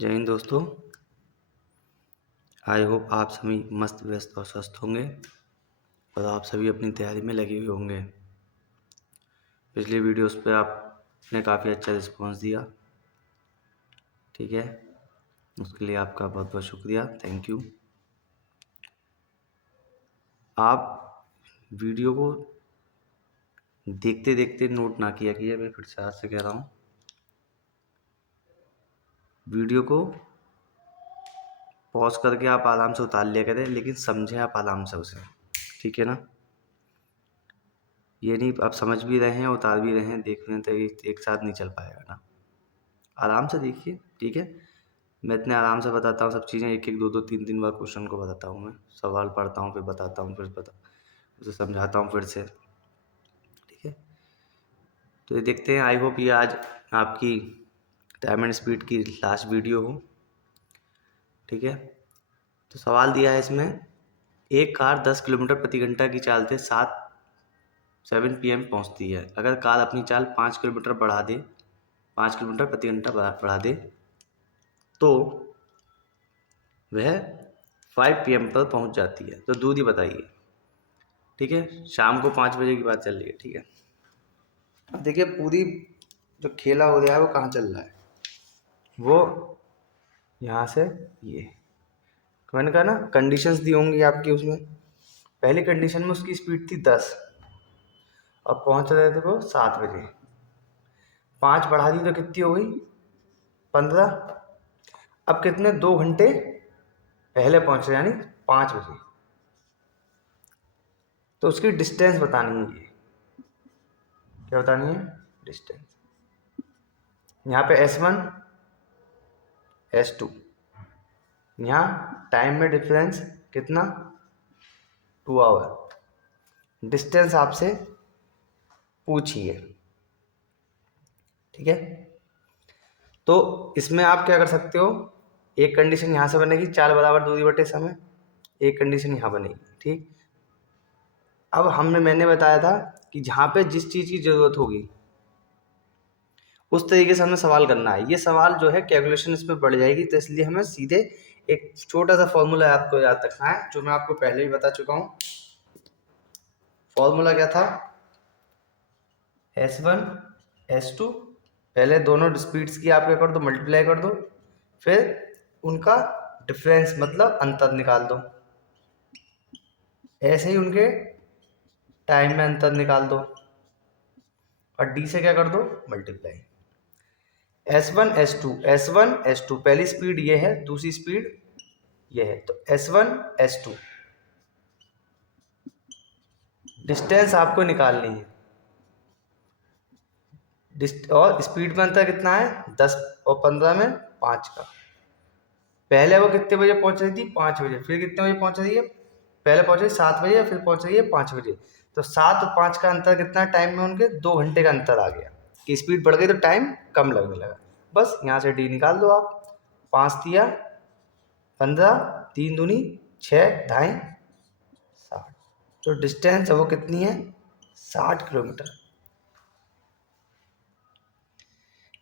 जय हिंद दोस्तों। I hope आप सभी मस्त व्यस्त और स्वस्थ होंगे और आप सभी अपनी तैयारी में लगे हुए होंगे। पिछली वीडियोस पे आपने काफ़ी अच्छा रिस्पांस दिया, ठीक है, उसके लिए आपका बहुत बहुत शुक्रिया, थैंक यू। आप वीडियो को देखते देखते नोट ना किया कीजिए, मैं फिर से आज से कह रहा हूँ, वीडियो को पॉज करके आप आराम से उतार लिया करें, लेकिन समझें आप आराम से उसे, ठीक है ना। ये नहीं आप समझ भी रहे हैं उतार भी रहे हैं देख रहे हैं तो एक साथ नहीं चल पाएगा ना। आराम से देखिए, ठीक है। मैं इतने आराम से बताता हूँ सब चीज़ें, एक एक दो दो तीन तीन बार क्वेश्चन को बताता हूँ, मैं सवाल पढ़ता हूँ फिर बताता हूँ फिर उसे समझाता हूँ फिर से, ठीक है। तो ये देखते हैं, आई होप ये आज आपकी टाइम एंड स्पीड की लास्ट वीडियो हो, ठीक है। तो सवाल दिया है इसमें, एक कार 10 किलोमीटर प्रति घंटा की चाल से 7 PM पहुंचती है। अगर कार अपनी चाल 5 किलोमीटर बढ़ा दे, 5 किलोमीटर प्रति घंटा बढ़ा दे तो वह 5 PM पर पहुंच जाती है। तो दूरी बताइए, ठीक है। शाम को 5 बजे की बात चल रही है, ठीक है। अब देखिए पूरी जो खेला हो रहा है वो कहाँ चल रहा है, वो यहाँ से ये मैंने कहा ना कंडीशंस दी होंगी आपकी। उसमें पहली कंडीशन में उसकी स्पीड थी 10 और पहुंच रहे थे वो 7 बजे। 5 बढ़ा दी तो कितनी हो गई 15। अब कितने 2 घंटे पहले पहुंचे यानी 5 बजे। तो उसकी डिस्टेंस बतानी है, ये क्या बतानी है, डिस्टेंस। यहाँ पे S1 S2, यहाँ टाइम में डिफरेंस कितना 2 आवर। डिस्टेंस आपसे पूछिए, ठीक है। तो इसमें आप क्या कर सकते हो, एक कंडीशन यहाँ से बनेगी चाल बराबर दूरी बटे समय, एक कंडीशन यहाँ बनेगी, ठीक। अब मैंने बताया था कि जहाँ पे जिस चीज़ की ज़रूरत होगी उस तरीके से हमें सवाल करना है। ये सवाल जो है कैलकुलेशन इसमें बढ़ जाएगी, तो इसलिए हमें सीधे एक छोटा सा फॉर्मूला आपको याद रखना है, जो मैं आपको पहले ही बता चुका हूँ। फॉर्मूला क्या था, S1 S2, पहले दोनों स्पीड्स की आप क्या कर दो मल्टीप्लाई कर दो, फिर उनका डिफरेंस मतलब अंतर निकाल दो, ऐसे ही उनके टाइम में अंतर निकाल दो और D से क्या कर दो multiply. S1 S2 S1 S2 पहली स्पीड ये है, दूसरी स्पीड ये है, तो S1 S2 डिस्टेंस आपको निकालनी है। और स्पीड में अंतर कितना है 10 और 15 में 5 का। पहले वो कितने बजे पहुंच रही थी 5 बजे, फिर कितने बजे पहुंच रही है, पहले पहुंच रही 7 बजे फिर पहुंच रही है 5 बजे। तो 7 और 5 का अंतर कितना टाइम में, उनके 2 घंटे का अंतर आ गया कि स्पीड बढ़ गई तो टाइम कम लगने लगा। बस यहाँ से डी निकाल दो आप, 5 दिया 15, 3 दूनी 6, ढाई 60। तो डिस्टेंस है वो कितनी है 60 किलोमीटर।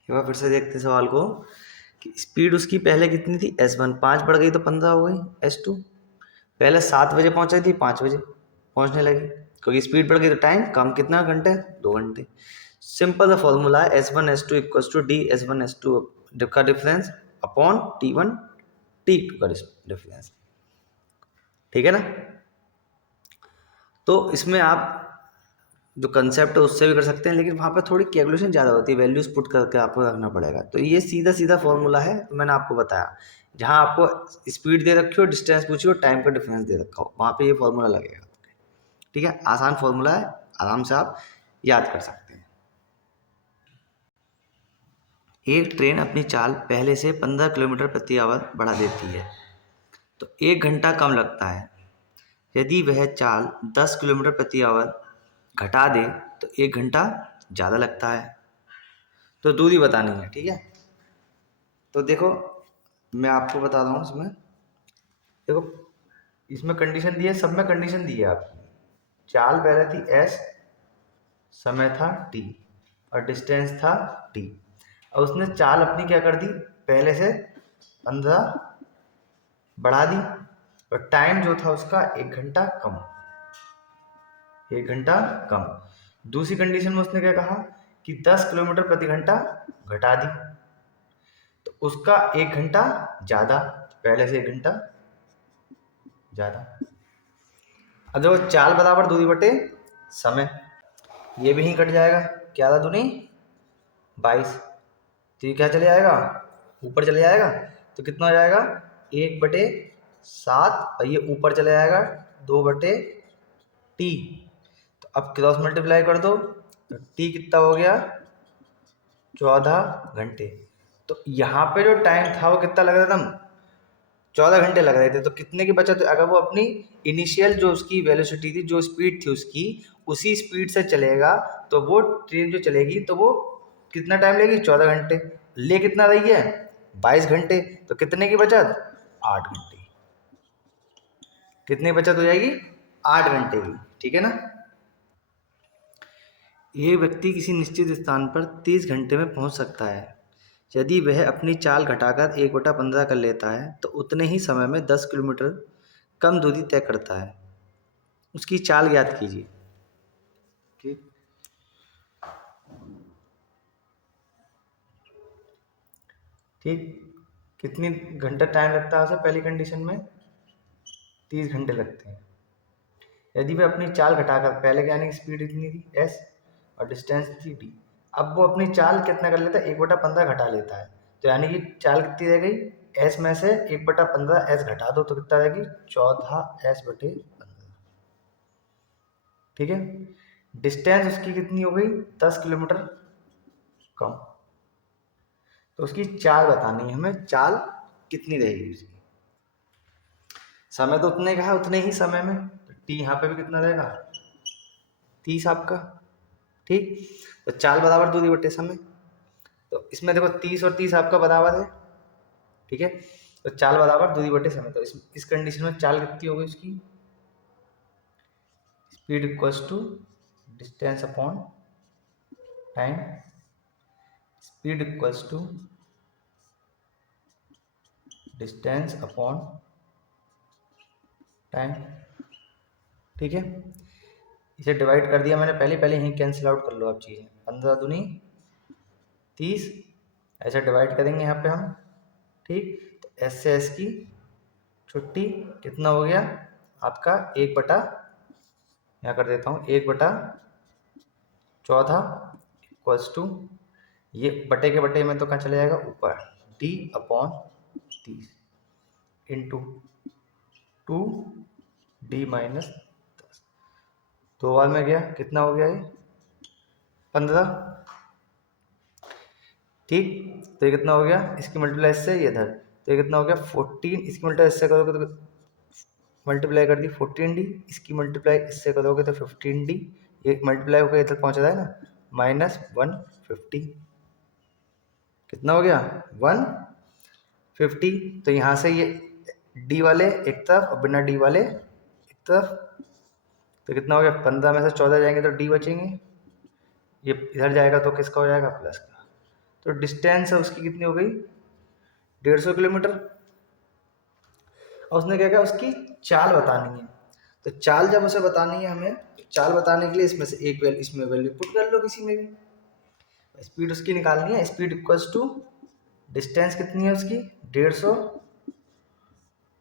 एक बार फिर से देखते सवाल को कि स्पीड उसकी पहले कितनी थी S1, 5 बढ़ गई तो 15 हो गई S2। पहले 7 बजे पहुंच रही थी 5 बजे पहुंचने लगी, क्योंकि स्पीड बढ़ गई तो टाइम कम, कितना घंटे 2 घंटे। सिंपल सा फॉर्मूला है S1 S2 equals to D S1 S2 का डिफरेंस अपॉन T1 T2 का डिफरेंस, ठीक है ना। तो इसमें आप जो कंसेप्ट है उससे भी कर सकते हैं, लेकिन वहाँ पर थोड़ी कैलकुलेशन ज़्यादा होती है, वैल्यूज पुट करके आपको रखना पड़ेगा। तो ये सीधा सीधा फॉर्मूला है, तो मैंने आपको बताया जहाँ आपको स्पीड दे रखी हो, डिस्टेंस पूछी हो, टाइम का डिफरेंस दे रखा हो, वहाँ पे ये फॉर्मूला लगेगा, ठीक है। आसान फॉर्मूला है, आराम से आप याद कर सकते हैं। एक ट्रेन अपनी चाल पहले से 15 किलोमीटर प्रति आवर बढ़ा देती है तो 1 घंटा कम लगता है। यदि वह चाल 10 किलोमीटर प्रति आवर घटा दे तो 1 घंटा ज़्यादा लगता है। तो दूरी बतानी है, ठीक है। तो देखो मैं आपको बता रहा हूँ, इसमें देखो इसमें कंडीशन दी है, सब में कंडीशन दी है आपकी। चाल पहले थी S, समय था T और डिस्टेंस था D। और उसने चाल अपनी क्या कर दी, पहले से 15 बढ़ा दी, और टाइम जो था उसका 1 घंटा कम, 1 घंटा कम। दूसरी कंडीशन में उसने क्या कहा कि 10 किलोमीटर प्रति घंटा घटा दी, तो उसका 1 घंटा ज़्यादा, पहले से 1 घंटा ज़्यादा। अब देखो चाल बराबर दूरी बटे समय, ये भी नहीं कट जाएगा, 11 दूनी 22, तो ये क्या चले जाएगा, ऊपर चले जाएगा, तो कितना हो जाएगा 1/7, और ये ऊपर चले जाएगा 2/t। तो अब क्रॉस मल्टीप्लाई कर दो, तो t कितना हो गया 14 घंटे। तो यहाँ पे जो टाइम था वो कितना लग रहा था, 14 घंटे लग रहे थे। तो कितने की बचत, अगर वो अपनी इनिशियल जो उसकी वेलोसिटी थी, जो स्पीड थी उसकी, उसी स्पीड से चलेगा तो वो ट्रेन जो चलेगी तो वो कितना टाइम लेगी, 14 घंटे। ले कितना रही है 22 घंटे, तो कितने की बचत 8 घंटे। कितनी बचत हो जाएगी 8 घंटे की, ठीक है ना। ये व्यक्ति किसी निश्चित स्थान पर 30 घंटे में पहुंच सकता है। यदि वह अपनी चाल घटाकर 1/15 कर लेता है तो उतने ही समय में 10 किलोमीटर कम दूरी तय करता है। उसकी चाल ज्ञात कीजिए। ठीक, ठीक, कितनी घंटा टाइम लगता है उसे, पहली कंडीशन में 30 घंटे लगते हैं। यदि वह अपनी चाल घटाकर, पहले क्या यानी स्पीड इतनी थी s और डिस्टेंस थी d, अब वो अपनी चाल कितना कर लेता है 1/15 घटा लेता है, तो यानी कि चाल कितनी रह गई, s में से 1/15 s घटा दो तो कितना रहेगी 14s/15, ठीक है। डिस्टेंस उसकी कितनी हो गई 10 किलोमीटर कम, तो उसकी चाल बतानी है हमें, चाल कितनी रहेगी उसकी। समय तो उतने का है, उतने ही समय में, तो टी यहाँ पे भी कितना रहेगा 30 आपका, ठीक। तो चाल बराबर दूरी बटे समय, तो इसमें देखो 30 और 30 आपका बराबर है, ठीक है। तो चाल बराबर दूरी बटे समय, तो इस कंडीशन में चाल कितनी हो गई उसकी, speed equals to distance upon time, speed equals to distance upon time, ठीक है। इसे डिवाइड कर दिया मैंने, पहले यहीं कैंसिल आउट कर लो आप चीज़ें, 15 दूनी 30, ऐसा डिवाइड करेंगे यहाँ पे हम, ठीक। तो एस से एस की छुट्टी, कितना हो गया आपका 1/, यहाँ कर देता हूँ 1/14 इक्वल्स टू, ये बटे के बटे में तो कहाँ चले जाएगा ऊपर, d/30 इंटू 2d-10, 2 बार में गया, कितना हो गया ये 15, ठीक। तो ये कितना हो गया, इसकी मल्टीप्लाई इससे ये इधर, तो ये कितना हो गया 14, इसकी मल्टीप्लाई इससे करोगे तो मल्टीप्लाई कर दी 14d, इसकी मल्टीप्लाई इससे करोगे तो 15d, ये मल्टीप्लाई होकर इधर पहुंच रहा है ना, -150, कितना हो गया 150। तो यहाँ से ये d वाले एक तरफ और बिना d वाले एक तरफ, तो कितना हो गया 15 में से 14 जाएंगे तो d बचेंगे, ये इधर जाएगा तो किसका हो जाएगा प्लस का। तो डिस्टेंस है उसकी कितनी हो गई 150 किलोमीटर। और उसने क्या कहा उसकी चाल बतानी है, तो चाल जब उसे बतानी है हमें, चाल बताने के लिए इसमें से एक वैल्यू, इसमें वैल्यू पुट कर लो किसी में भी, स्पीड उसकी निकालनी है, स्पीड इक्वल्स टू डिस्टेंस कितनी है उसकी 150,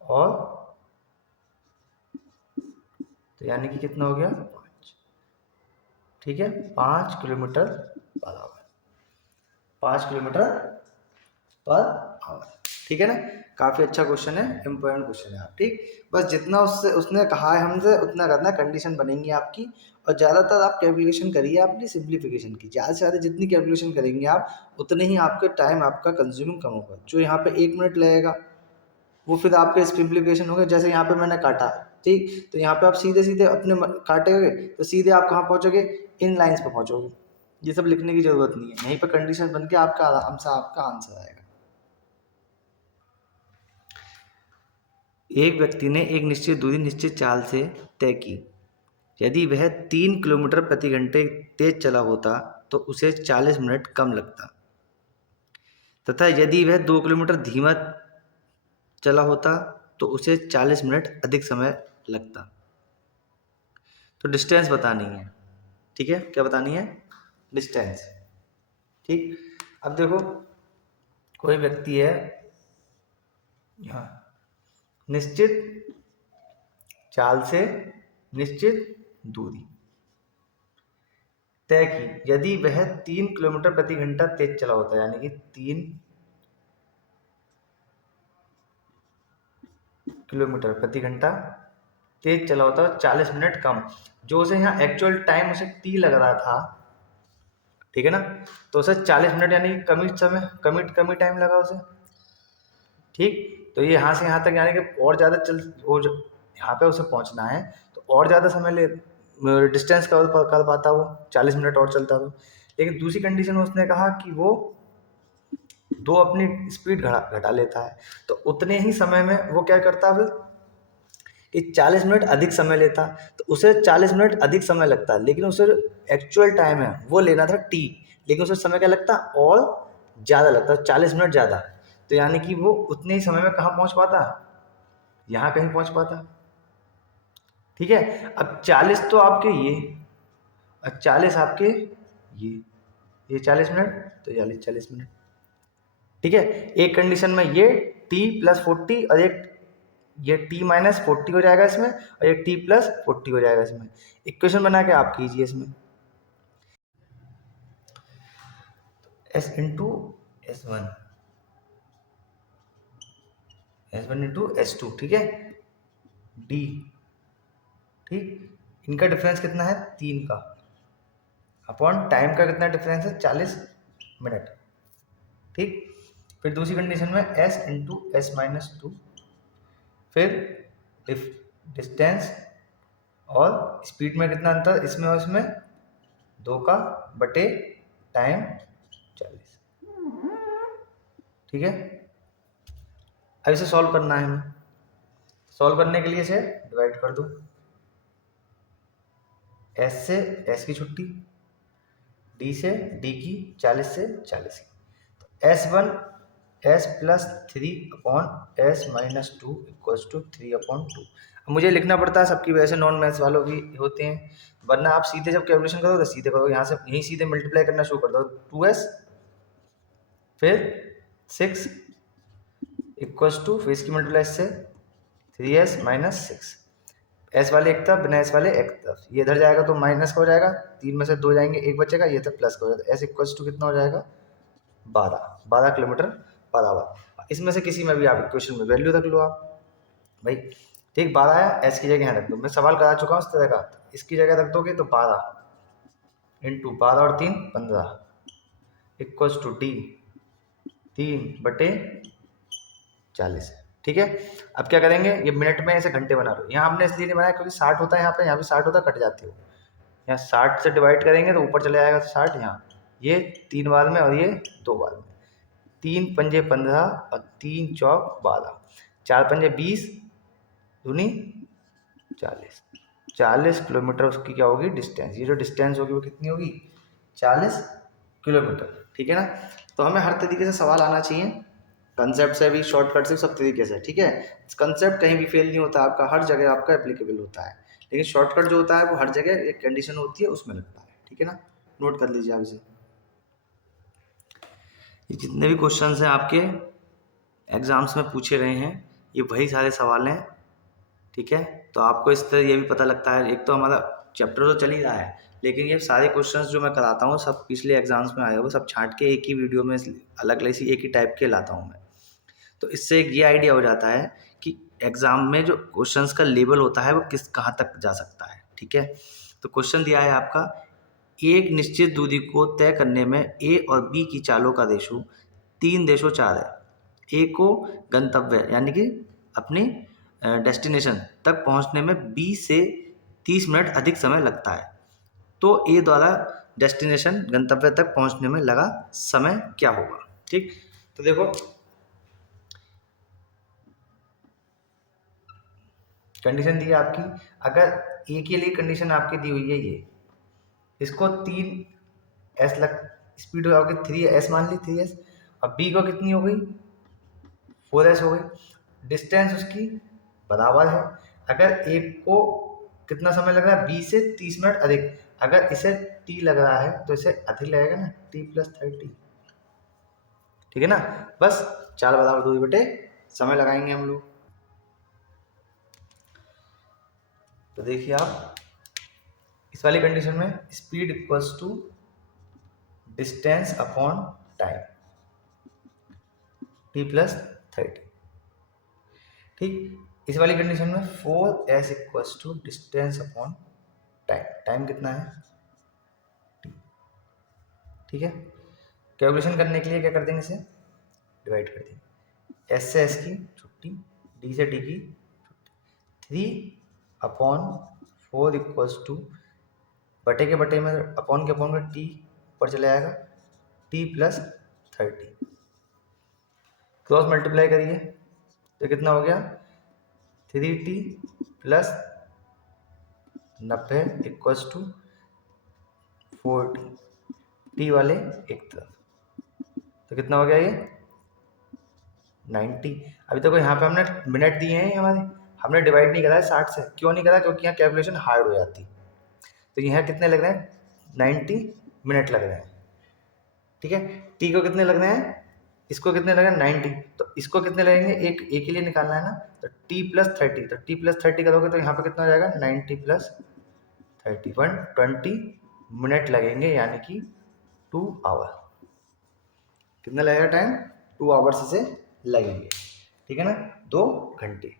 और तो यानी कि कितना हो गया 5, ठीक है, 5 kilometre per hour, 5 kilometre per hour, ठीक है ना। काफ़ी अच्छा क्वेश्चन है, इम्पोर्टेंट क्वेश्चन है आप, ठीक। बस जितना उसने कहा है हमसे उतना करना, कंडीशन बनेंगी आपकी, और ज़्यादातर आप कैलकुलेशन करिए अपनी सिंप्लीफिकेशन की, ज़्यादा से ज़्यादा जितनी कैलकुलेशन करेंगे आप उतने ही आपके टाइम आपका कंज्यूमिंग कम होगा। जो यहाँ पे 1 मिनट लगेगा वो फिर आपके सिंप्लीफिकेशन होगा, जैसे यहाँ पे मैंने काटा, ठीक, तो यहाँ पे आप सीधे सीधे अपने काटेंगे तो सीधे आप कहाँ पहुँचोगे, इन लाइन्स पे पहुँचोगे, ये सब लिखने की ज़रूरत नहीं है, यहीं पर कंडीशन बन के आपका आराम से आपका आंसर आएगा। एक व्यक्ति ने एक निश्चित दूरी निश्चित चाल से तय की। यदि वह 3 किलोमीटर प्रति घंटे तेज चला होता तो उसे 40 मिनट कम लगता, तथा यदि वह 2 किलोमीटर धीमा चला होता तो उसे 40 मिनट अधिक समय लगता। तो डिस्टेंस बतानी है, ठीक है, क्या बतानी है, डिस्टेंस। ठीक, अब देखो कोई व्यक्ति है यहाँ, निश्चित चाल से निश्चित दूरी तय की, यदि वह 3 किलोमीटर प्रति घंटा तेज चला होता है, यानी कि 3 किलोमीटर प्रति घंटा तेज चला होता है, 40 मिनट कम, जो उसे यहाँ एक्चुअल टाइम उसे टी लग रहा था, ठीक है ना, तो उसे 40 मिनट यानी कि कमी टाइम लगा उसे। ठीक, तो ये यहाँ से यहाँ तक यानी कि और ज़्यादा यहाँ पे उसे पहुँचना है तो और ज़्यादा समय ले डिस्टेंस कर पाता वो, 40 मिनट और चलता तो। लेकिन दूसरी कंडीशन में उसने कहा कि वो दो अपनी स्पीड घटा लेता है, तो उतने ही समय में वो क्या करता फिर कि 40 मिनट अधिक समय लेता, तो उसे 40 मिनट अधिक समय लगता, लेकिन उसे एक्चुअल टाइम है वो लेना था टी, लेकिन उसे समय क्या लगता और ज़्यादा लगता, 40 मिनट ज़्यादा। तो यानी कि वो उतने ही समय में कहाँ पहुँच पाता, यहाँ कहीं पहुँच पाता। ठीक है, अब 40 तो आपके ये और 40 आपके ये 40 मिनट, तो 40 मिनट। ठीक है, एक कंडीशन में ये t प्लस 40 और एक ये t माइनस 40 हो जाएगा इसमें, और ये t प्लस 40 हो जाएगा इसमें। इक्वेशन बना के आप कीजिए इसमें s into S1 into S2, ठीक है, d, ठीक, इनका डिफरेंस कितना है 3 का, अपॉन टाइम का कितना डिफरेंस है 40 मिनट। ठीक, फिर दूसरी कंडीशन में s इंटू S माइनस 2, फिर डिस्टेंस और स्पीड में कितना अंतर इसमें और इसमें 2 का बटे टाइम 40। ठीक है, अब इसे सॉल्व करना है हमें। सॉल्व करने के लिए इसे डिवाइड कर दो, s से s की छुट्टी, d से d की, 40 से 40 की, तो S1 s plus 3 upon s minus 2 equals to 3 upon 2। अब मुझे लिखना पड़ता है सबकी वजह से, नॉन मैथ्स वालों भी होते हैं, वरना आप सीधे जब कैलकुलेशन करो तो सीधे करो, यहाँ से यहीं सीधे मल्टीप्लाई करना शुरू कर दो, 2s फिर 6 इक्वल्स टू, फिर इसकी मल्टीप्लाई से 3s माइनस 6, एस वाले एक तरफ, बिना एस वाले एक तरफ, ये इधर जाएगा तो माइनस का हो जाएगा, 3 में से 2 जाएंगे, एक बचेगा, ये तक प्लस का हो जाएगा, एस इक्वल्स टू कितना हो जाएगा 12 किलोमीटर पर आवर। इसमें से किसी में भी आप इक्वेशन में वैल्यू रख लो आप भाई। ठीक, 12 आया, एस की जगह यहाँ रख दो, मैं सवाल करा चुका हूँ इस तरह का, इसकी जगह रख दोगे तो 12 इंटू 12 और 3 15 इक्वल्स टू डी 3/40। ठीक है, अब क्या करेंगे, ये मिनट में ऐसे घंटे बना लो, यहाँ हमने इसलिए नहीं बनाया क्योंकि 60 होता है यहाँ पे 60 होता है, कट जाते हो, यहाँ 60 से डिवाइड करेंगे तो ऊपर चले जाएगा 60, यहाँ ये 3 बार में और ये 2 बार में, 3 पंजे 15 और 3 चौक 12, 4 पंजे 20 दूनी 40 किलोमीटर उसकी क्या होगी डिस्टेंस, ये जो डिस्टेंस होगी वो कितनी होगी 40 किलोमीटर। ठीक है ना, तो हमें हर तरीके से सवाल आना चाहिए, कंसेप्ट से भी, शॉर्टकट से, सब तरीके से। ठीक है, कंसेप्ट कहीं भी फेल नहीं होता आपका, हर जगह आपका एप्लीकेबल होता है, लेकिन शॉर्टकट जो होता है वो हर जगह एक कंडीशन होती है उसमें लगता है। ठीक है ना, नोट कर लीजिए आप इसे। ये जितने भी क्वेश्चन हैं आपके एग्जाम्स में पूछे गए हैं ये वही सारे सवाल हैं। ठीक है, तो आपको इस तरह ये भी पता लगता है, एक तो हमारा चैप्टर तो चल ही रहा है, लेकिन ये सारे क्वेश्चंस जो मैं कराता हूँ सब पिछले एग्जाम्स में आए हुए, सब छांट के एक ही वीडियो में अलग अलग सी एक ही टाइप के लाता हूँ मैं। तो इससे एक ये आइडिया हो जाता है कि एग्ज़ाम में जो क्वेश्चंस का लेवल होता है वो किस कहाँ तक जा सकता है। ठीक है, तो क्वेश्चन दिया है आपका, एक निश्चित दूरी को तय करने में ए और बी की चालों का रेशो 3:4 है। ए को गंतव्य यानी कि अपनी डेस्टिनेशन तक पहुंचने में बी से 30 मिनट अधिक समय लगता है, तो ए द्वारा डेस्टिनेशन गंतव्य तक पहुंचने में लगा समय क्या होगा। ठीक, तो देखो कंडीशन दी है आपकी, अगर ए के लिए कंडीशन आपकी दी हुई है ये, इसको 3s लग स्पीड हो गई, 3s मान ली 3s, अब बी को कितनी हो गई 4s हो गई, डिस्टेंस उसकी बराबर है। अगर एक को कितना समय लग रहा है, 20 से 30 मिनट अधिक, अगर इसे t लग रहा है तो इसे अधिक लगेगा ना, t+30, ठीक है ना। बस चाल बराबर दूरी बटे समय लगाएंगे हम लोग। तो देखिए आप इस वाली कंडीशन में speed equals to distance upon time, t+30, ठीक। इस वाली कंडीशन में 4s equals to distance upon time, time कितना है, t, ठीक है। कैलकुलेशन करने के लिए क्या कर देंगे, इसे डिवाइड कर देंगे, s से s की छुट्टी, d से d की छुट्टी, 3/4 इक्वल्स टू बटे के बटे में अपॉन के अपॉन में t ऊपर चले जाएगा, t+30, क्रॉस मल्टीप्लाई करिए तो कितना हो गया, 3t + 90 equals to 4t, t वाले एक तरफ, तो कितना हो गया ये 90। अभी तक यहाँ पे हमने मिनट दिए हैं हमारे, हमने डिवाइड नहीं करा है 60 से, क्यों नहीं करा, क्योंकि यहाँ कैलकुलेशन हार्ड हो जाती। तो यहाँ कितने लग रहे हैं, 90 मिनट लग रहे हैं, ठीक है। टी को कितने लग रहे हैं, इसको कितने लग रहे हैं 90, तो इसको कितने लगेंगे, एक एक के लिए निकालना है ना, तो t+30, तो t+30 करोगे तो यहाँ पे कितना हो जाएगा 90+30, 120 मिनट लगेंगे, यानी कि 2 आवर। कितना लगेगा टाइम, 2 आवर्स इसे लगेंगे, ठीक है ना, 2 घंटे।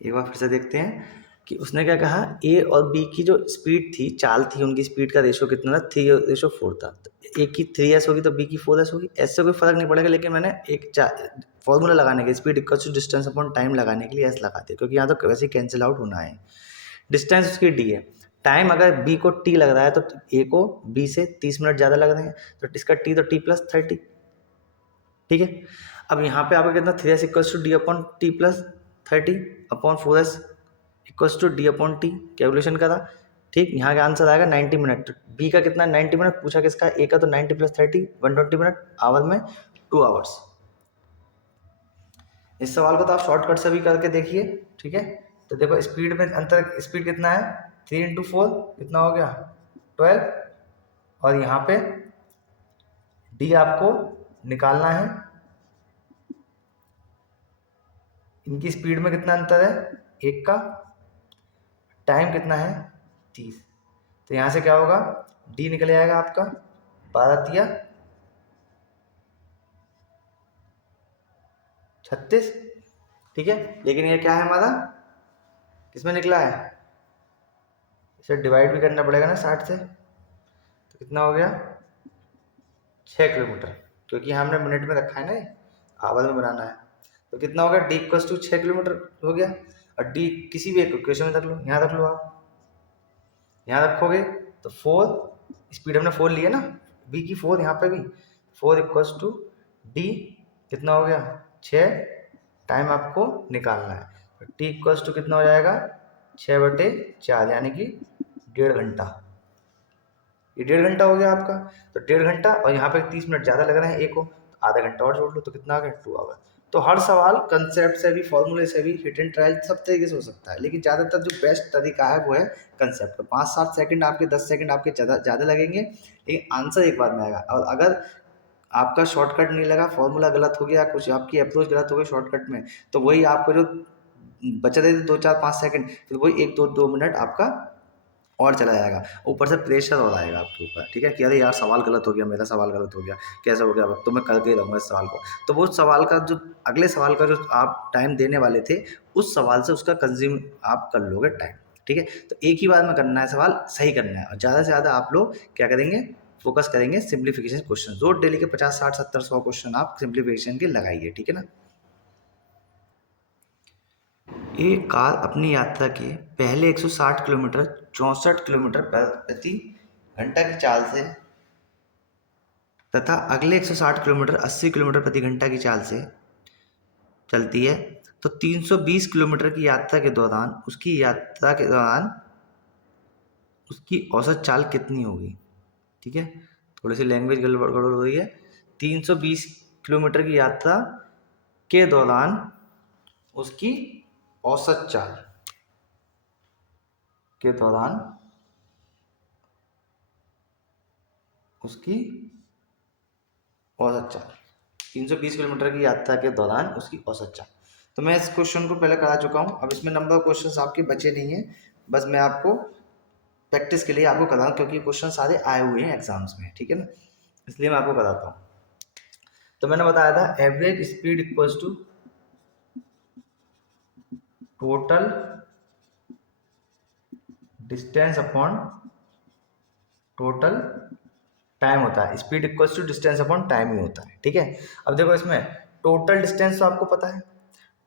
एक बार फिर से देखते हैं कि उसने क्या कहा, ए और बी की जो स्पीड थी, चाल थी, उनकी स्पीड का रेशो कितना था, 3:4 था। तो ए की 3s होगी तो बी की 4s होगी, ऐसे कोई फर्क नहीं पड़ेगा, लेकिन मैंने एक फॉर्मूला लगाने के, speed equal to distance upon time लगाने के लिए एस लगा दिया, क्योंकि यहाँ तो वैसे कैंसिल आउट होना है। डिस्टेंस उसकी डी है, टाइम अगर बी को टी लग रहा है तो ए को बी से 30 मिनट ज़्यादा लग रहे हैं, तो इसका टी तो t+30, ठीक है। अब यहाँ पे आपका कितना, 3s equals to D upon t+30 upon 4s equals to D upon T, calculation करा, ठीक। यहाँ का आंसर आएगा 90 मिनट, बी का कितना 90 मिनट पूछा किसका, ए का, तो 90+30 120 मिनट, आवर में 2 आवर्स। इस सवाल को तो आप शॉर्टकट से भी करके देखिए, ठीक है। तो देखो स्पीड में अंतर, स्पीड कितना है, 3 × 4 कितना हो गया 12, और यहाँ पे डी आपको निकालना है, इनकी स्पीड में कितना अंतर है, एक का, टाइम कितना है 30, तो यहाँ से क्या होगा, डी निकल जाएगा आपका 12×3=36, ठीक है। लेकिन ये क्या है हमारा, किसमें निकला है, इसे डिवाइड भी करना पड़ेगा ना 60 से, तो कितना हो गया 6 किलोमीटर, क्योंकि हमने मिनट में रखा है ना, आवर में बनाना है, तो कितना हो गया, डी इक्वल्स टू 6 किलोमीटर हो गया। और डी किसी भी एक इक्वेशन में रख लो, यहाँ रख लो आप, यहाँ रखोगे तो 4, स्पीड हमने 4 लिया ना, बी की 4, यहाँ पे भी 4 इक्वल्स टू डी कितना हो गया 6, टाइम आपको निकालना है, तो टी इक्वल्स टू कितना हो जाएगा 6/4, यानी कि 1.5 घंटा, ये 1.5 घंटा हो गया आपका। तो 1.5 घंटा, और यहाँ पे 30 मिनट ज़्यादा लग रहे हैं एक को, तो आधा घंटा और जोड़ लो, तो कितना आ गया 2 आवर। तो हर सवाल कंसेप्ट से भी, फॉर्मूले से भी, हिट एंड ट्रायल सब तरीके से हो सकता है, लेकिन ज़्यादातर जो बेस्ट तरीका है वो है कंसेप्ट। तो 5-7 सेकंड आपके, 10 सेकंड आपके ज़्यादा लगेंगे, लेकिन आंसर एक बार में आएगा। और अगर आपका शॉर्टकट नहीं लगा, फॉर्मूला गलत हो गया, कुछ आपकी अप्रोच गलत हो गई शॉर्टकट में, तो वही आपको जो बचा देते 2-4-5 सेकंड, फिर वही 1-2 मिनट आपका और चला जाएगा, ऊपर से प्रेशर और आएगा आपके ऊपर, ठीक है, कि अरे यार सवाल गलत हो गया, मेरा सवाल गलत हो गया, कैसे हो गया, तो मैं करके ही रहूँगा इस सवाल को। तो वो सवाल का जो अगले सवाल का जो आप टाइम देने वाले थे, उस सवाल से उसका कंज्यूम आप कर लोगे टाइम, ठीक है। तो एक ही बार में करना है, सवाल सही करना है, और ज़्यादा से ज़्यादा आप लोग क्या करेंगे, फोकस करेंगे सिंप्लीफिकेशन क्वेश्चन। रोज डेली के 50, 60, 70, 100 क्वेश्चन आप सिंप्लीफिकेशन के लगाइए, ठीक है ना। एक कार अपनी यात्रा के पहले 160 किलोमीटर 64 किलोमीटर प्रति घंटा की चाल से तथा अगले 160 किलोमीटर 80 किलोमीटर प्रति घंटा की चाल से चलती है, तो 320 किलोमीटर की यात्रा के दौरान उसकी औसत चाल कितनी होगी, ठीक है। थोड़ी सी लैंग्वेज गड़बड़ हो रही है। 320 किलोमीटर की यात्रा के दौरान उसकी औसत चाल, के दौरान उसकी औसत चाल, 320 किलोमीटर की यात्रा के दौरान उसकी औसत चाल। तो मैं इस क्वेश्चन को पहले करा चुका हूँ, अब इसमें नंबर ऑफ क्वेश्चंस आपके बचे नहीं हैं, बस मैं आपको प्रैक्टिस के लिए आपको करा हूँ, क्योंकि क्वेश्चन सारे आए हुए हैं एग्जाम्स में, ठीक है ना, इसलिए मैं आपको बताता हूँ। तो मैंने बताया था average speed equals to total distance upon total time होता है। Speed equals to distance upon time ही होता है, ठीक है। अब देखो इसमें टोटल डिस्टेंस तो आपको पता है,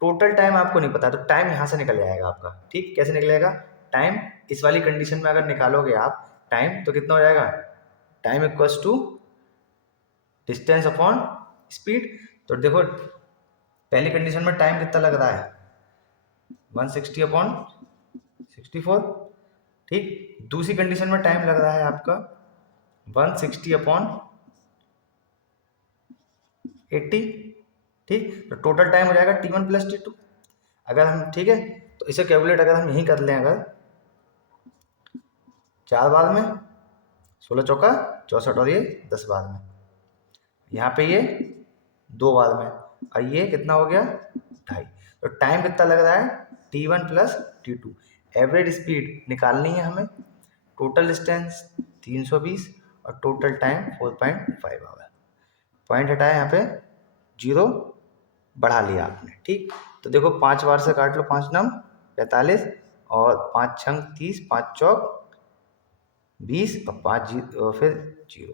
टोटल टाइम आपको नहीं पता, तो टाइम यहाँ से निकल जाएगा आपका, ठीक। कैसे निकलेगा टाइम, इस वाली कंडीशन में अगर निकालोगे आप टाइम तो कितना हो जाएगा, time equals to distance upon speed. तो देखो पहली कंडीशन में टाइम कितना लग रहा है 160 अपॉन 64, ठीक। दूसरी कंडीशन में टाइम लग रहा है आपका 160 अपॉन 80, ठीक। तो टोटल टाइम हो जाएगा T1 प्लस T2 अगर हम, ठीक है। तो इसे कैलकुलेट अगर हम यहीं कर लें, अगर 4 बार में 16 चौका 64 और ये 10 बार में, यहाँ पे ये 2 बार में, और ये कितना हो गया 2.5। तो टाइम कितना लग रहा है T1 plus T2। Average speed निकालनी है हमें, टोटल डिस्टेंस 320 और टोटल टाइम 4.5 आवर। पॉइंट हटाया, यहाँ पे 0 बढ़ा लिया आपने, ठीक। तो देखो 5 बार से काट लो, 5 नम 45 और 5 छंग 30, 5 चौक 20 और 5 और फिर 0,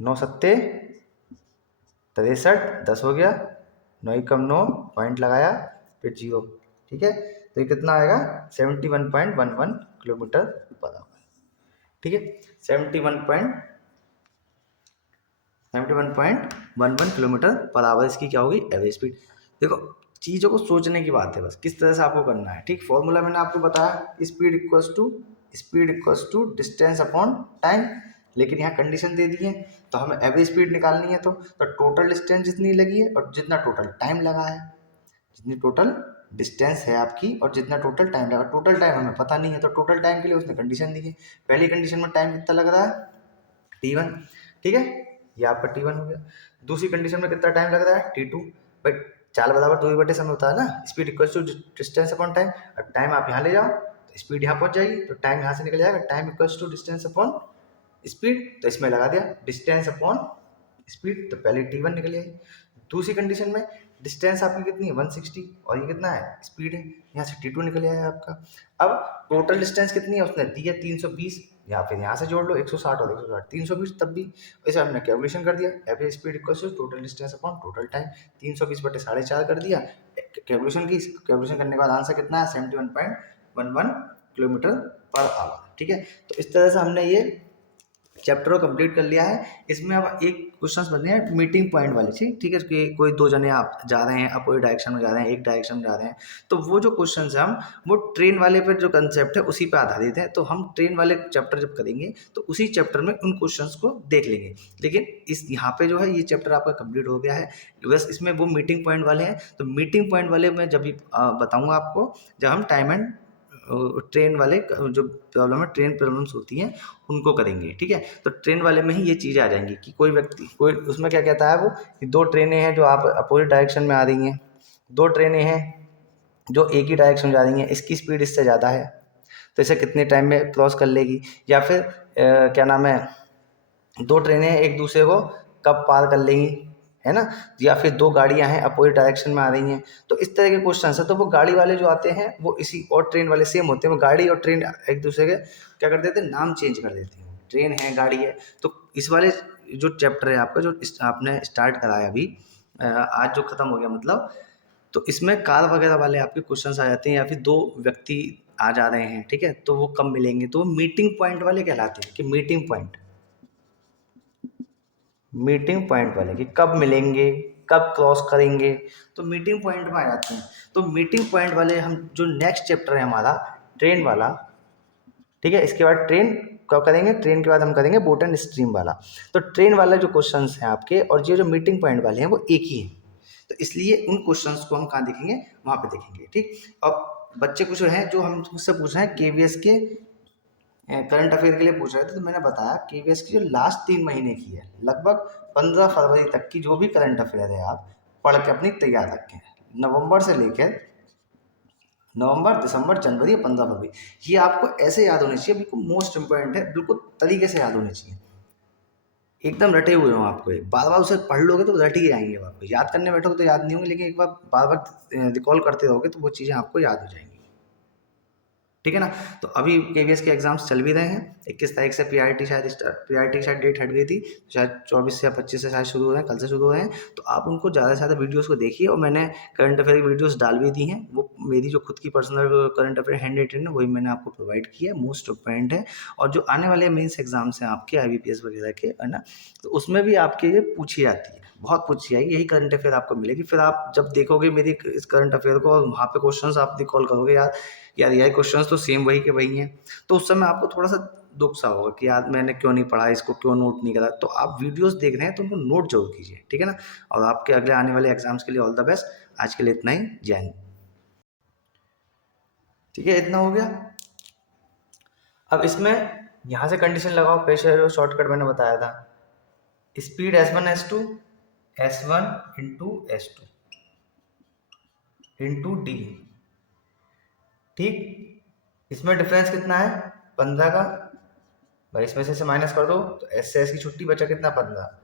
9 सत्ते 63, 10 हो गया, 9 एकम 9, पॉइंट लगाया फिर 0, ठीक है। तो ये कितना आएगा 71.11 किलोमीटर पर आवर, ठीक है। 71.11 किलोमीटर पर आवर इसकी क्या होगी एवरेज स्पीड। देखो चीज़ों को सोचने की बात है, बस किस तरह से आपको करना है, ठीक। फॉर्मूला मैंने आपको बताया speed equals to distance upon time, लेकिन यहाँ कंडीशन दे दी है तो हमें एवरेज स्पीड निकालनी है, तो टोटल डिस्टेंस जितनी लगी है और जितना टोटल टाइम लगा है, जितनी टोटल डिस्टेंस है आपकी और जितना टोटल टाइम लगा, टोटल टाइम हमें पता नहीं है, तो टोटल टाइम के लिए उसने कंडीशन दी है। पहली कंडीशन में टाइम कितना लग रहा है T1, ठीक है, ये आपका T1 हो गया। दूसरी कंडीशन में कितना टाइम लग रहा है T2, बट चाल बराबर 2 समय होता है ना, speed equal to distance upon time. अब टाइम आप यहाँ ले जाओ तो स्पीड यहाँ पहुँच जाएगी, तो टाइम यहाँ से निकल जाएगा, time equals to distance upon speed, तो इसमें लगा दिया डिस्टेंस अपॉन स्पीड, तो पहले T1 निकल जाएगी। दूसरी कंडीशन में डिस्टेंस आपकी कितनी है 160 और ये कितना है स्पीड है, यहाँ से T2 निकल आया आपका। अब टोटल डिस्टेंस कितनी है उसने दी है 320, या फिर यहाँ से जोड़ लो 160 और 160 320, तब भी वैसे हमने कैलकुलेशन कर दिया, average speed equal to total distance upon total time, 320 बटे 4.5 कर दिया, कैलकुलेशन की। कैलकुलेशन करने के बाद आंसर कितना है 71.11 किलोमीटर पर आवर, ठीक है। तो इस तरह से हमने ये चैप्टर को कंप्लीट कर लिया है। इसमें अब एक क्वेश्चंस बने हैं मीटिंग पॉइंट वाले, ठीक है, कि कोई 2 जने आप जा रहे हैं, अपोजिट डायरेक्शन में जा रहे हैं, एक डायरेक्शन में जा रहे हैं, तो वो जो क्वेश्चंस हैं हम वो ट्रेन वाले पर जो कंसेप्ट है उसी पे आधारित है, तो हम ट्रेन वाले चैप्टर जब करेंगे तो उसी चैप्टर में उन क्वेश्चंस को देख लेंगे। लेकिन इस यहाँ पे जो है ये चैप्टर आपका कंप्लीट हो गया है, बस इसमें वो मीटिंग पॉइंट वाले हैं, तो मीटिंग पॉइंट वाले मैं जब भी बताऊँगा आपको, जब हम टाइम एंड ट्रेन वाले जो प्रॉब्लम है, ट्रेन प्रॉब्लम्स होती हैं उनको करेंगे, ठीक है। तो ट्रेन वाले में ही ये चीज़ आ जाएंगी कि कोई व्यक्ति, कोई उसमें क्या कहता है वो कि 2 ट्रेनें हैं जो आप अपोजिट डायरेक्शन में आ रही हैं, 2 ट्रेनें हैं जो एक ही डायरेक्शन में जा रही हैं, इसकी स्पीड इससे ज़्यादा है, तो इसे कितने टाइम में क्रॉस कर लेगी, या फिर क्या नाम है 2 ट्रेनें एक दूसरे को कब पार कर लेंगी, है ना, या फिर 2 गाड़ियां हैं अपोजिट डायरेक्शन में आ रही हैं, तो इस तरह के क्वेश्चन है। तो वो गाड़ी वाले जो आते हैं वो इसी, और ट्रेन वाले सेम होते हैं, वो गाड़ी और ट्रेन एक दूसरे के क्या कर देते हैं नाम चेंज कर देते हैं, ट्रेन है गाड़ी है। तो इस वाले जो चैप्टर है आपका, जो आपने स्टार्ट कराया अभी आज जो ख़त्म हो गया मतलब, तो इसमें कार वगैरह वाले आपके क्वेश्चंस आ जाते हैं, या फिर 2 व्यक्ति आ जा रहे हैं, ठीक है, तो वो कब मिलेंगे, तो मीटिंग पॉइंट वाले कहलाते हैं, कि मीटिंग पॉइंट वाले कि कब मिलेंगे, कब क्रॉस करेंगे, तो मीटिंग पॉइंट में आ जाते हैं। तो मीटिंग पॉइंट वाले हम जो नेक्स्ट चैप्टर है हमारा ट्रेन वाला, ठीक है, इसके बाद ट्रेन कब करेंगे, ट्रेन के बाद हम करेंगे बोट एंड स्ट्रीम वाला। तो ट्रेन वाला जो क्वेश्चंस हैं आपके और ये जो मीटिंग पॉइंट वाले हैं वो एक ही है, तो इसलिए उन क्वेश्चंस को हम कहाँ देखेंगे, वहाँ पे देखेंगे। ठीक, अब बच्चे कुछ हैं जो हम मुझसे पूछ रहे हैं केवीएस के करंट अफेयर के लिए पूछ रहे थे, तो मैंने बताया केवीएस की जो लास्ट 3 महीने की है, लगभग 15 फरवरी तक की जो भी करंट अफेयर है आप पढ़ के अपनी तैयार रखें। नवंबर से लेकर नवंबर, दिसंबर, जनवरी और 15 फरवरी, ये आपको ऐसे याद होने चाहिए, बिल्कुल मोस्ट इंपॉर्टेंट है, बिल्कुल तरीके से याद होने चाहिए, एकदम रटे हुए हो आपको। बार बार उसे पढ़ लोगे तो रट ही जाएंगे, आपको याद करने बैठोगे तो याद नहीं होंगे, लेकिन एक बार बार बार रिकॉल करते रहोगे तो वो चीज़ें आपको याद हो जाएंगी। ठीक है ना। तो अभी केवीएस के एग्जाम्स चल भी रहे हैं, 21 तारीख से पीआरटी शायद डेट हट गई थी, शायद 24 या 25 से शायद शुरू हो रहे हैं, कल से शुरू हो रहे हैं। तो आप उनको ज़्यादा से ज़्यादा वीडियोस को देखिए, और मैंने करंट अफेयर की वीडियोस डाल भी दी हैं, वो मेरी जो खुद की personal current affair hand written है वही मैंने आपको प्रोवाइड किया है, मोस्ट इंपॉर्टेंट है। और जो आने वाले मेंस एग्जाम्स हैं आपके IBPS वगैरह के, है ना, तो उसमें भी आपके ये पूछी जाती है, बहुत पूछी जाएगी, यही करंट अफेयर आपको मिलेगी। फिर आप जब देखोगे मेरी इस करंट अफेयर को और वहाँ पे क्वेश्चंस आप रिकॉल करोगे, यार ये क्वेश्चंस तो सेम वही के वही हैं, तो उस समय आपको थोड़ा सा दुख सा होगा कि यार मैंने क्यों नहीं पढ़ा, इसको क्यों नोट नहीं करा। तो आप वीडियोस देख रहे हैं तो उनको नोट जरूर कीजिए, ठीक है ना। और आपके अगले आने वाले एग्जाम्स के लिए ऑल द बेस्ट। आज के लिए इतना ही, जय हिंद। ठीक है, इतना हो गया। अब इसमें यहाँ से कंडीशन लगाओ, प्रेशर जो शॉर्टकट मैंने बताया था, speed S1 S2 S1 into S2 into D. ठीक, इसमें डिफरेंस कितना है, 15 का। भाई इसमें से माइनस कर दो तो एस से एस की छुट्टी बचा कितना, 15,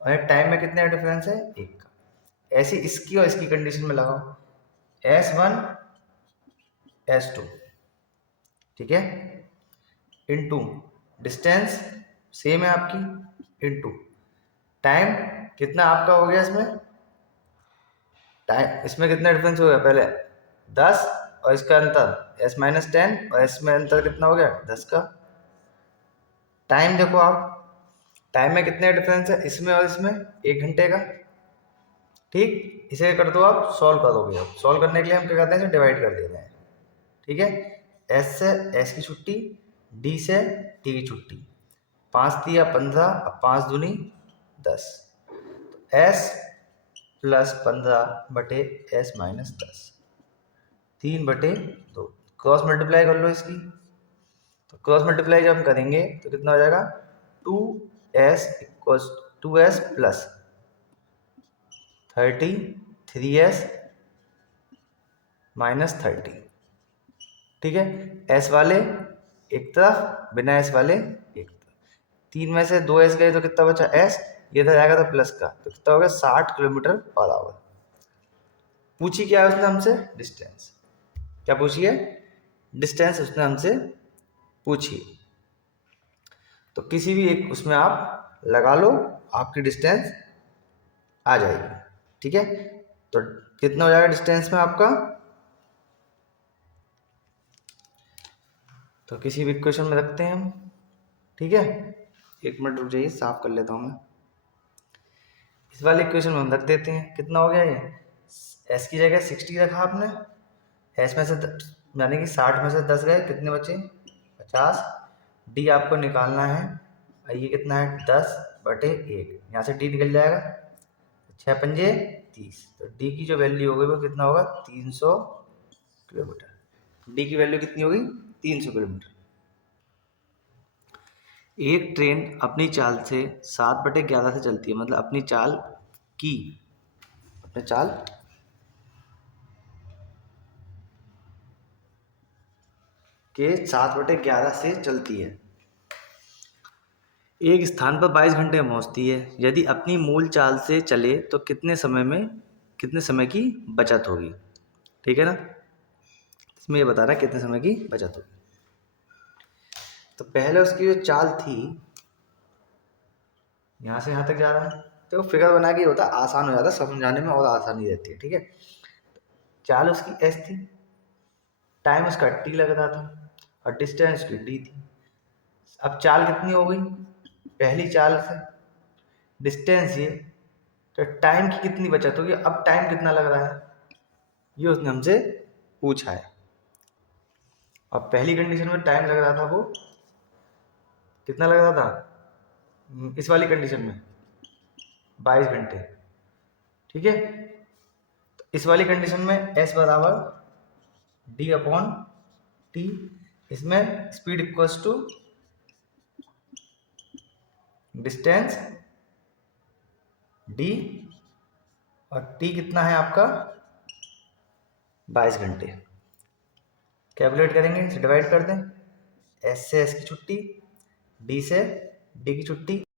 और टाइम में कितना डिफरेंस है, 1 का। ऐसे इसकी और इसकी कंडीशन में लगाओ, S1 S2, ठीक है, इनटू डिस्टेंस सेम है आपकी, इनटू टाइम कितना आपका हो गया, इसमें टाइम, इसमें कितना डिफरेंस हो गया, पहले 10 और इसका अंतर S-10, और इसमें अंतर कितना हो गया, 10 का। टाइम देखो आप, टाइम में कितने डिफरेंस है इसमें और इसमें, 1 घंटे का। ठीक, इसे कर दो आप, सॉल्व करोगे। अब सॉल्व करने के लिए हम क्या करते हैं, इसे डिवाइड कर देते हैं। ठीक है, एस से एस की छुट्टी, डी से टी की छुट्टी, 5×3 = 15, अब 5×2 = 10, S plus 15/S-10, 3/2। Cross multiply कर लो इसकी, तो क्रॉस मल्टीप्लाई जब हम करेंगे तो कितना हो जाएगा, 2S = 2S प्लस 30 3S -30। ठीक है, S वाले एक तरफ, बिना S वाले एक तरफ, 3 में से 2S गए तो कितना बचा, S, ये इधर आएगा तो प्लस का, तो कितना हो गया, 60 km/h। पूछी क्या है उसने हमसे, डिस्टेंस। क्या पूछी है, डिस्टेंस उसने हमसे पूछी। तो किसी भी एक उसमें आप लगा लो, आपकी डिस्टेंस आ जाएगी। ठीक है, तो कितना हो जाएगा डिस्टेंस में आपका, तो किसी भी इक्वेशन में रखते हैं हम। ठीक है, 1 मिनट रुक जाइए, साफ कर लेता हूँ मैं। इस वाले इक्वेशन में हम रख देते हैं, कितना हो गया ये, एस की जगह 60 रखा आपने, एस में से यानी कि 60 में से 10 गए, कितने बचे, 50। डी आपको निकालना है, ये कितना है, 10/1, यहाँ से डी निकल जाएगा, 6×5 = 30, तो डी की जो वैल्यू होगी वो कितना होगा, 300 किलोमीटर। डी की वैल्यू कितनी होगी, 300 किलोमीटर। एक ट्रेन अपनी चाल से 7/11 से चलती है, मतलब अपनी चाल की, अपनी चाल के 7/11 से चलती है, एक स्थान पर 22 घंटे में पहुंचती है। यदि अपनी मूल चाल से चले तो कितने समय की बचत होगी। ठीक है ना, इसमें ये बता रहा है कितने समय की बचत होगी। तो पहले उसकी जो चाल थी, यहाँ से यहाँ तक जा रहा है, तो फिगर बना के होता, आसान हो जाता, समझाने में और आसानी रहती है। ठीक है, चाल उसकी एस थी, टाइम उसका टी लग रहा था, और डिस्टेंस उसकी डी थी। अब चाल कितनी हो गई, पहली चाल से डिस्टेंस ये, तो टाइम की कितनी बचत होगी, अब टाइम कितना लग रहा है, ये उसने हमसे पूछा है। अब पहली कंडीशन में टाइम लग रहा था, वो कितना लग रहा था, इस वाली कंडीशन में 22 घंटे। ठीक है, इस वाली कंडीशन में s बराबर d अपॉन टी, इसमें speed equals to distance d और t कितना है आपका 22 घंटे। कैलकुलेट करेंगे, इसे डिवाइड कर दें, s से s की छुट्टी, d से d की छुट्टी,